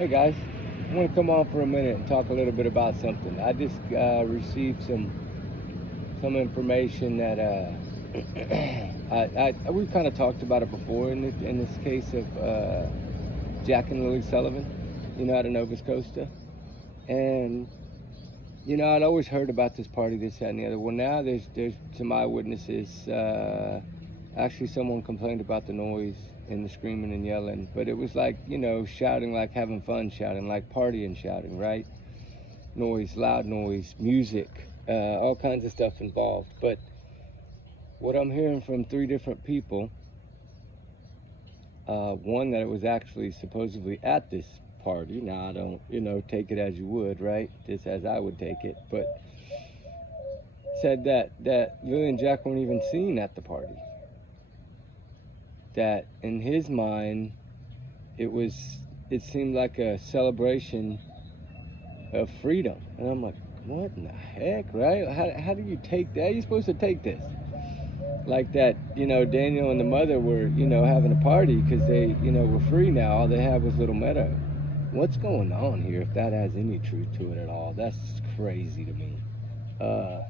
Hey guys, I want to come on for a minute and talk a little bit about something. I just received some information that we kind of talked about it before in this case of Jack and Lily Sullivan, out of Nova Scotia, and I'd always heard about this party, this, that, and the other. Well, now there's some eyewitnesses. Actually, someone complained about the noise and the screaming and yelling, but it was like, shouting, like having fun shouting, like partying shouting, right? Noise, loud noise, music, all kinds of stuff involved. But what I'm hearing from three different people, one that it was actually supposedly at this party. Now, I don't, take it as you would, right? Just as I would take it. But said that Lily and Jack weren't even seen at the party. That in his mind, it seemed like a celebration of freedom. And I'm like, what in the heck, right? How do you take that? How are you supposed to take this? Like that, Daniel and the mother were, having a party because they, were free now. All they had was Little Meadow. What's going on here, if that has any truth to it at all? That's crazy to me. Uh,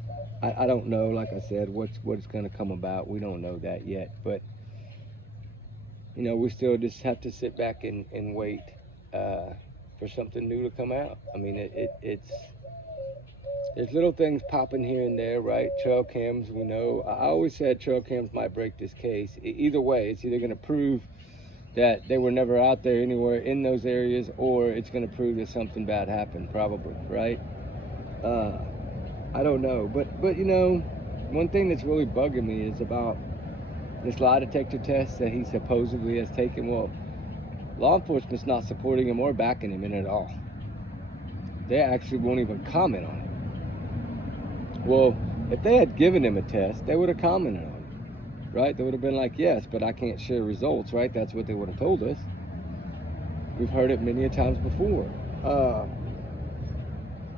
I don't know, like I said, what's going to come about. We don't know that yet. But, we still just have to sit back and wait for something new to come out. I mean, it's there's little things popping here and there, right? Trail cams, we know. I always said trail cams might break this case. Either way, it's either going to prove that they were never out there anywhere in those areas, or it's going to prove that something bad happened, probably, right? Uh, I don't know. But one thing that's really bugging me is about this lie detector test that he supposedly has taken. Well, law enforcement's not supporting him or backing him in it at all. They actually won't even comment on it. Well, if they had given him a test, they would have commented on it, right? They would have been like, yes, but I can't share results, right? That's what they would have told us. We've heard it many a times before.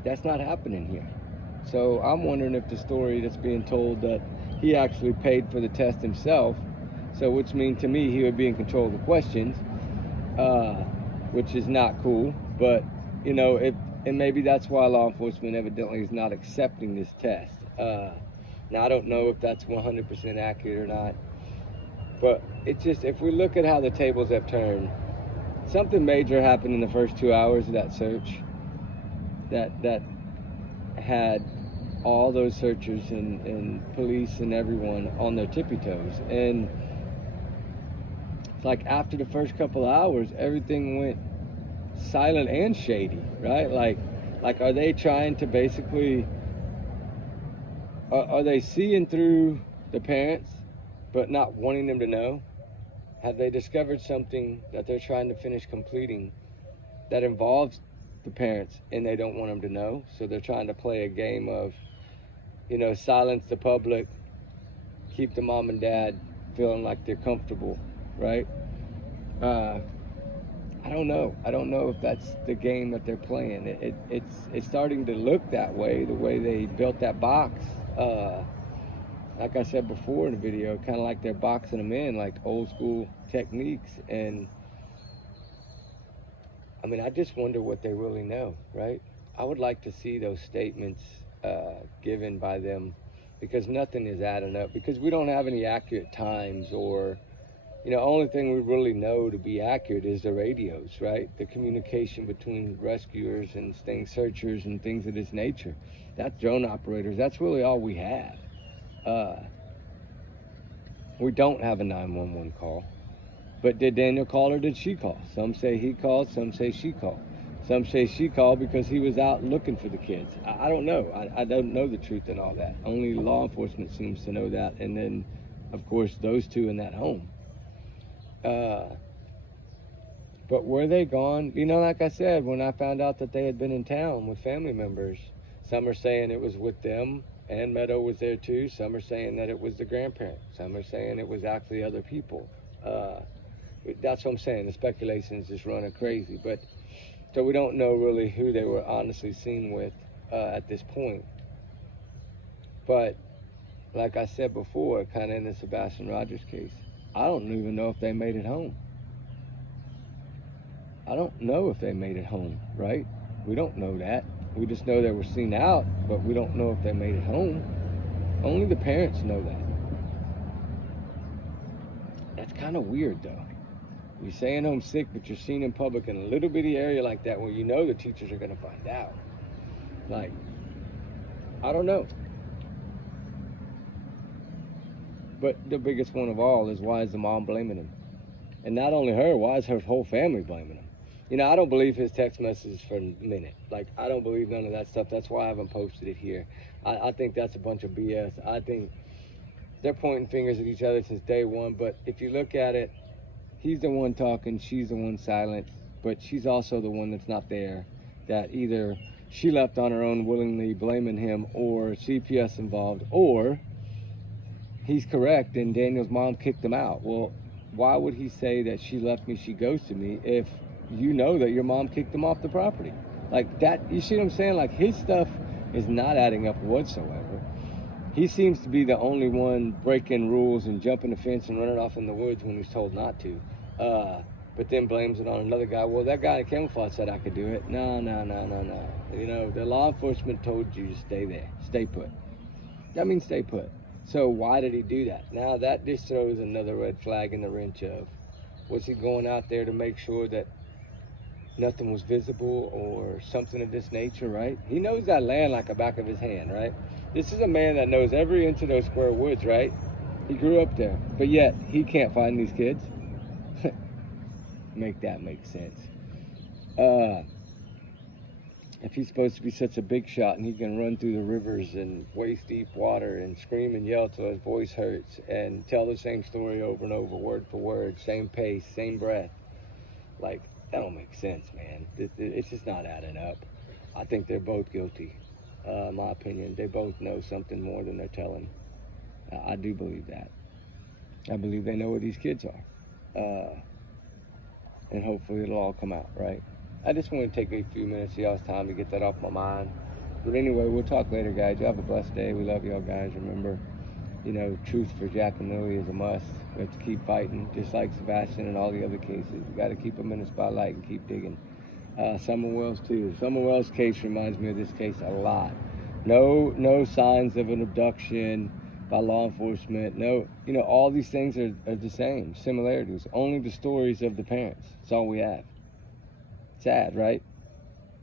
That's not happening here. So I'm wondering if the story that's being told that he actually paid for the test himself, so which means to me he would be in control of the questions, which is not cool. But and maybe that's why law enforcement evidently is not accepting this test. Now I don't know if that's 100% accurate or not, but it's just, if we look at how the tables have turned, something major happened in the first 2 hours of that search that had all those searchers and police and everyone on their tippy toes. And it's like after the first couple of hours, everything went silent and shady, right? Like are they trying to basically, are they seeing through the parents but not wanting them to know? Have they discovered something that they're trying to finish completing that involves the parents and they don't want them to know? So they're trying to play a game of, silence the public, keep the mom and dad feeling like they're comfortable, right? I don't know. I don't know if that's the game that they're playing. It's starting to look that way, the way they built that box. Like I said before in the video, kind of like they're boxing them in, like old school techniques. And I mean, I just wonder what they really know, right? I would like to see those statements given by them, because nothing is adding up, because we don't have any accurate times, or only thing we really know to be accurate is the radios, right? The communication between rescuers and sting searchers and things of this nature. That's drone operators. That's really all we have. We don't have a 911 call. But did Daniel call or did she call? Some say he called, some say she called. Some say she called because he was out looking for the kids. I don't know. I don't know the truth in all that. Only law enforcement seems to know that. And then, of course, those two in that home. But were they gone? Like I said, when I found out that they had been in town with family members, some are saying it was with them and Meadow was there too. Some are saying that it was the grandparents. Some are saying it was actually other people. That's what I'm saying. The speculation is just running crazy. But so we don't know really who they were honestly seen with at this point. But like I said before, kind of in the Sebastian Rogers case, I don't even know if they made it home. I don't know if they made it home, right? We don't know that. We just know they were seen out, but we don't know if they made it home. Only the parents know that. That's kind of weird, though. You're staying home sick, but you're seen in public in a little bitty area like that where you know the teachers are going to find out. Like, I don't know. But the biggest one of all is, why is the mom blaming him? And not only her, why is her whole family blaming him? You know, I don't believe his text messages for a minute. Like, I don't believe none of that stuff. That's why I haven't posted it here. I think that's a bunch of BS. I think they're pointing fingers at each other since day one. But if you look at it, he's the one talking, she's the one silent. But she's also the one that's not there. That either she left on her own willingly blaming him, or CPS involved, or he's correct and Daniel's mom kicked him out. Well, why would he say that she left me, she ghosted me, if you know that your mom kicked him off the property? Like that, you see what I'm saying? Like, his stuff is not adding up whatsoever. He seems to be the only one breaking rules and jumping the fence and running off in the woods when he's told not to. But then blames it on another guy. Well, that guy in camouflage said I could do it. No. You know, the law enforcement told you to stay there. Stay put. That means stay put. So why did he do that? Now that just throws another red flag in the wrench of, was he going out there to make sure that nothing was visible or something of this nature, right? He knows that land like the back of his hand, right? This is a man that knows every inch of those square woods, right? He grew up there, but yet he can't find these kids. Make that make sense. If he's supposed to be such a big shot and he can run through the rivers and waist deep water and scream and yell till his voice hurts and tell the same story over and over, word for word, same pace, same breath, like, that don't make sense, man. It's just not adding up. I think they're both guilty. In my opinion, they both know something more than they're telling. I do believe that. I believe they know where these kids are. And hopefully it'll all come out, right? I just want to take a few minutes of y'all's time to get that off my mind. But anyway, we'll talk later, guys. You have a blessed day. We love y'all, guys. Remember, you know, truth for Jack and Lily is a must. We have to keep fighting, just like Sebastian and all the other cases. We got to keep them in the spotlight and keep digging. Summer Wells, too. Summer Wells' case reminds me of this case a lot. No signs of an abduction by law enforcement. No, you know, all these things are the same, similarities. Only the stories of the parents. That's all we have. Sad, right?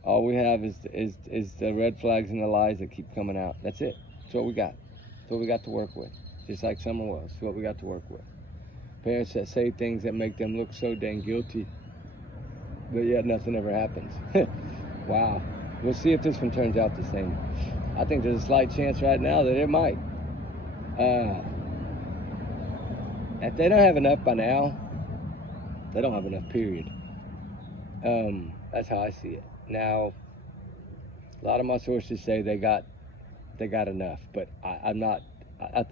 All we have is the red flags and the lies that keep coming out. That's it. That's what we got. That's what we got to work with. Just like Summer Wells. That's what we got to work with. Parents that say things that make them look so dang guilty, but yet nothing ever happens. Wow. We'll see if this one turns out the same. I think there's a slight chance right now that it might. If they don't have enough by now, they don't have enough, period. That's how I see it. Now, a lot of my sources say they got enough, but I'm not.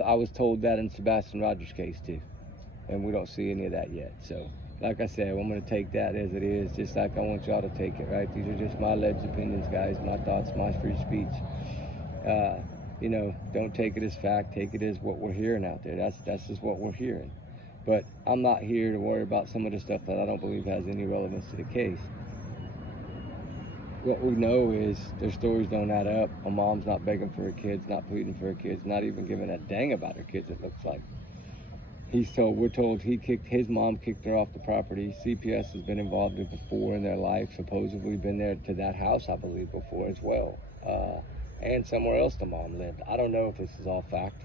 I was told that in Sebastian Rogers' case too, and we don't see any of that yet. So, like I said, I'm going to take that as it is, just like I want y'all to take it, right? These are just my alleged opinions, guys, my thoughts, my free speech. You know, don't take it as fact, take it as what we're hearing out there. That's just what we're hearing. But I'm not here to worry about some of the stuff that I don't believe has any relevance to the case. What we know is their stories don't add up. A mom's not begging for her kids, not pleading for her kids, not even giving a dang about her kids, it looks like. We're told his mom kicked her off the property. CPS has been involved with before in their life, supposedly been there to that house, I believe, before as well. And somewhere else the mom lived. I don't know if this is all fact,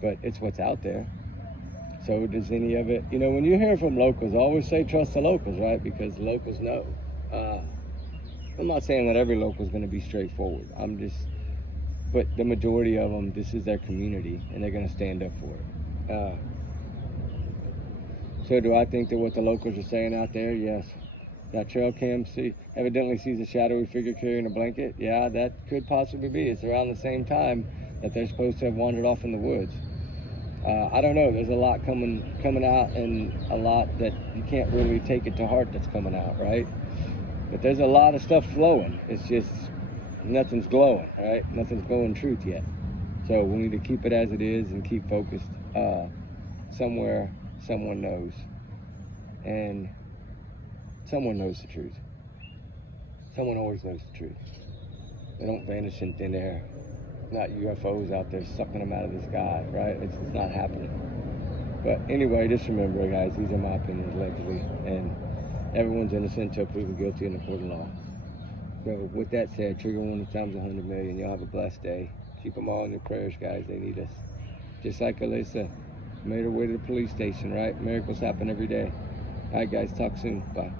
but it's what's out there. So does any of it, you know, when you hear from locals, I always say trust the locals, right? Because the locals know. I'm not saying that every local is going to be straightforward. But the majority of them, this is their community, and they're going to stand up for it. So do I think that what the locals are saying out there? Yes. That trail cam evidently sees a shadowy figure carrying a blanket. Yeah, that could possibly be. It's around the same time that they're supposed to have wandered off in the woods. I don't know. There's a lot coming out, and a lot that you can't really take it to heart that's coming out, right? But there's a lot of stuff flowing. It's just nothing's glowing, right? Nothing's glowing truth yet. So we need to keep it as it is and keep focused. Somewhere someone knows. And someone knows the truth. Someone always knows the truth. They don't vanish in thin air. Not UFOs out there sucking them out of the sky, right? It's not happening. But anyway, just remember, guys, these are my opinions, allegedly, and everyone's innocent until proven guilty in the court of law. So with that said, trigger warning times 100 million. Y'all have a blessed day. Keep them all in your prayers, guys. They need us. Just like Alyssa made her way to the police station, right? Miracles happen every day. All right, guys, talk soon. Bye.